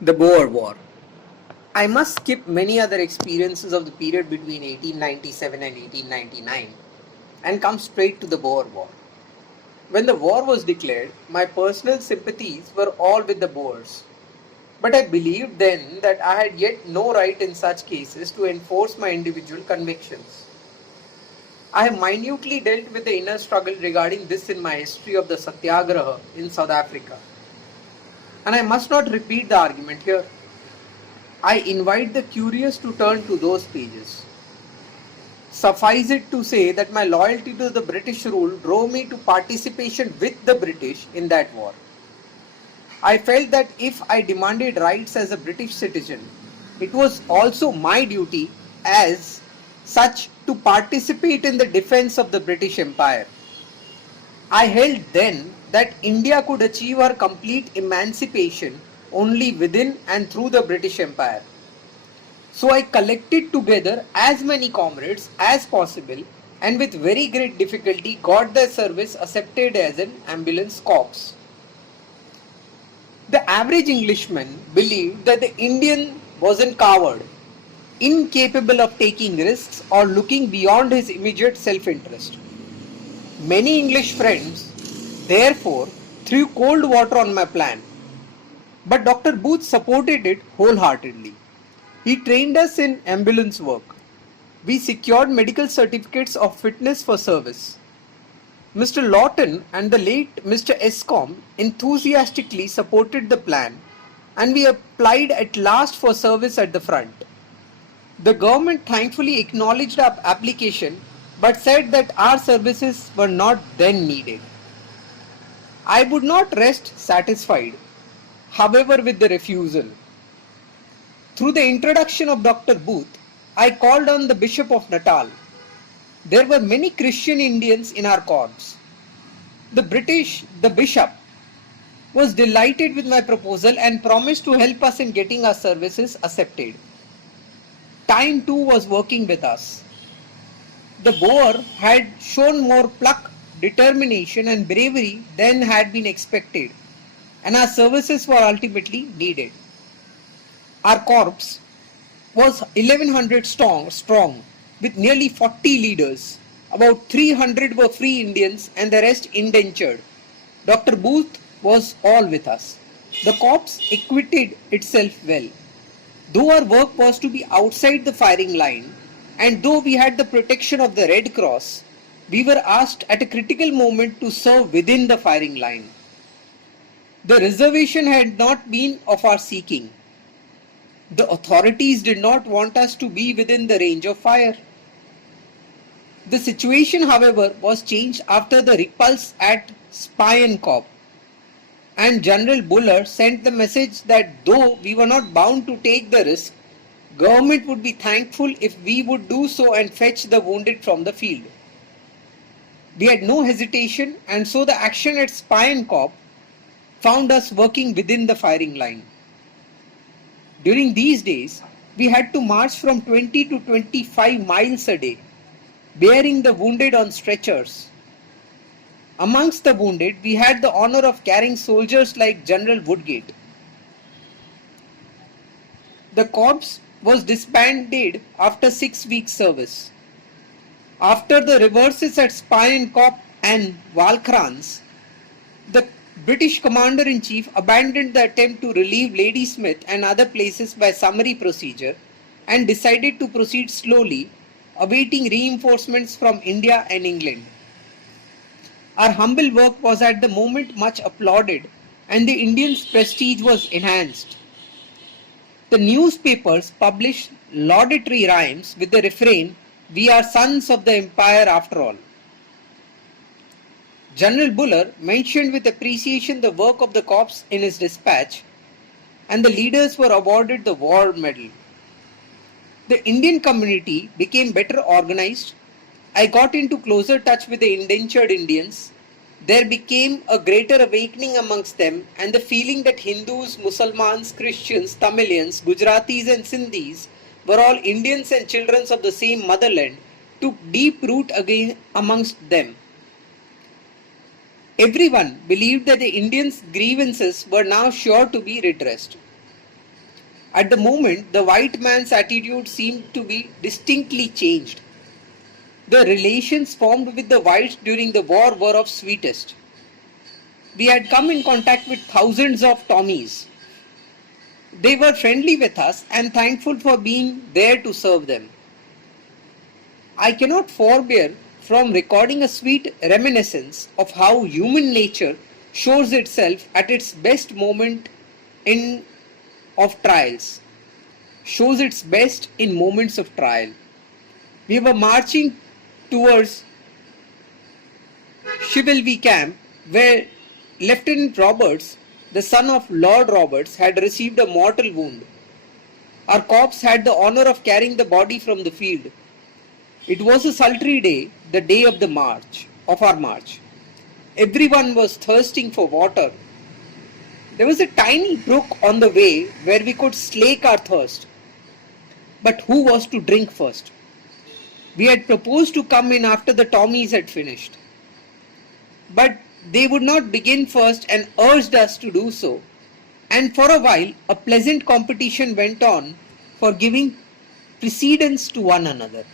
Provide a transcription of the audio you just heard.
The Boer War. I must skip many other experiences of the period between 1897 and 1899 and come straight to the Boer War. When the war was declared, my personal sympathies were all with the Boers. But I believed then that I had yet no right in such cases to enforce my individual convictions. I have minutely dealt with the inner struggle regarding this in my history of the Satyagraha in South Africa. And I must not repeat the argument here. I invite the curious to turn to those pages. Suffice it to say that my loyalty to the British rule drove me to participation with the British in that war. I felt that if I demanded rights as a British citizen, it was also my duty as such to participate in the defense of the British Empire. I held then that India could achieve her complete emancipation only within and through the British Empire. So I collected together as many comrades as possible and with very great difficulty got their service accepted as an ambulance corps. The average Englishman believed that the Indian was a coward, incapable of taking risks or looking beyond his immediate self-interest. Many English friends, therefore, threw cold water on my plan, but Dr. Booth supported it wholeheartedly. He trained us in ambulance work. We secured medical certificates of fitness for service. Mr. Lawton and the late Mr. Escombe enthusiastically supported the plan, and we applied at last for service at the front. The government thankfully acknowledged our application but said that our services were not then needed. I would not rest satisfied, however, with the refusal. Through the introduction of Dr. Booth, I called on the Bishop of Natal. There were many Christian Indians in our corps. The bishop, was delighted with my proposal and promised to help us in getting our services accepted. Time too was working with us. The Boer had shown more pluck, determination and bravery than had been expected, and our services were ultimately needed. Our corps was 1100 strong with nearly 40 leaders. About 300 were free Indians and the rest indentured. Dr. Booth was all with us. The corps acquitted itself well. Though our work was to be outside the firing line, and though we had the protection of the Red Cross, we were asked at a critical moment to serve within the firing line. The reservation had not been of our seeking. The authorities did not want us to be within the range of fire. The situation, however, was changed after the repulse at Spyenkoop, and General Buller sent the message that though we were not bound to take the risk, government would be thankful if we would do so and fetch the wounded from the field. We had no hesitation, and so the action at Spyenkoop found us working within the firing line. During these days, we had to march from 20 to 25 miles a day, bearing the wounded on stretchers. Amongst the wounded, we had the honor of carrying soldiers like General Woodgate. The corps was disbanded after 6 weeks' service. After the reverses at Spyenkoop and Valkrans, the British Commander-in-Chief abandoned the attempt to relieve Ladysmith and other places by summary procedure and decided to proceed slowly, awaiting reinforcements from India and England. Our humble work was at the moment much applauded, and the Indians' prestige was enhanced. The newspapers published laudatory rhymes with the refrain, "We are sons of the empire after all." General Buller mentioned with appreciation the work of the corps in his dispatch, and the leaders were awarded the War Medal. The Indian community became better organized. I got into closer touch with the indentured Indians. There became a greater awakening amongst them, and the feeling that Hindus, Muslims, Christians, Tamilians, Gujaratis and Sindhis were all Indians and children of the same motherland took deep root again amongst them. Everyone believed that the Indians' grievances were now sure to be redressed. At the moment, the white man's attitude seemed to be distinctly changed. The relations formed with the whites during the war were of sweetest. We had come in contact with thousands of Tommies. They were friendly with us and thankful for being there to serve them. I cannot forbear from recording a sweet reminiscence of how human nature shows itself at its best moment in of trials. Shows its best in moments of trial. We were marching towards Chivalry Camp, where Lieutenant Roberts, the son of Lord Roberts, had received a mortal wound. Our corps had the honor of carrying the body from the field. It was a sultry day, the day of our march. Everyone was thirsting for water. There was a tiny brook on the way where we could slake our thirst. But who was to drink first? We had proposed to come in after the Tommies had finished. But they would not begin first and urged us to do so. And for a while, a pleasant competition went on for giving precedence to one another.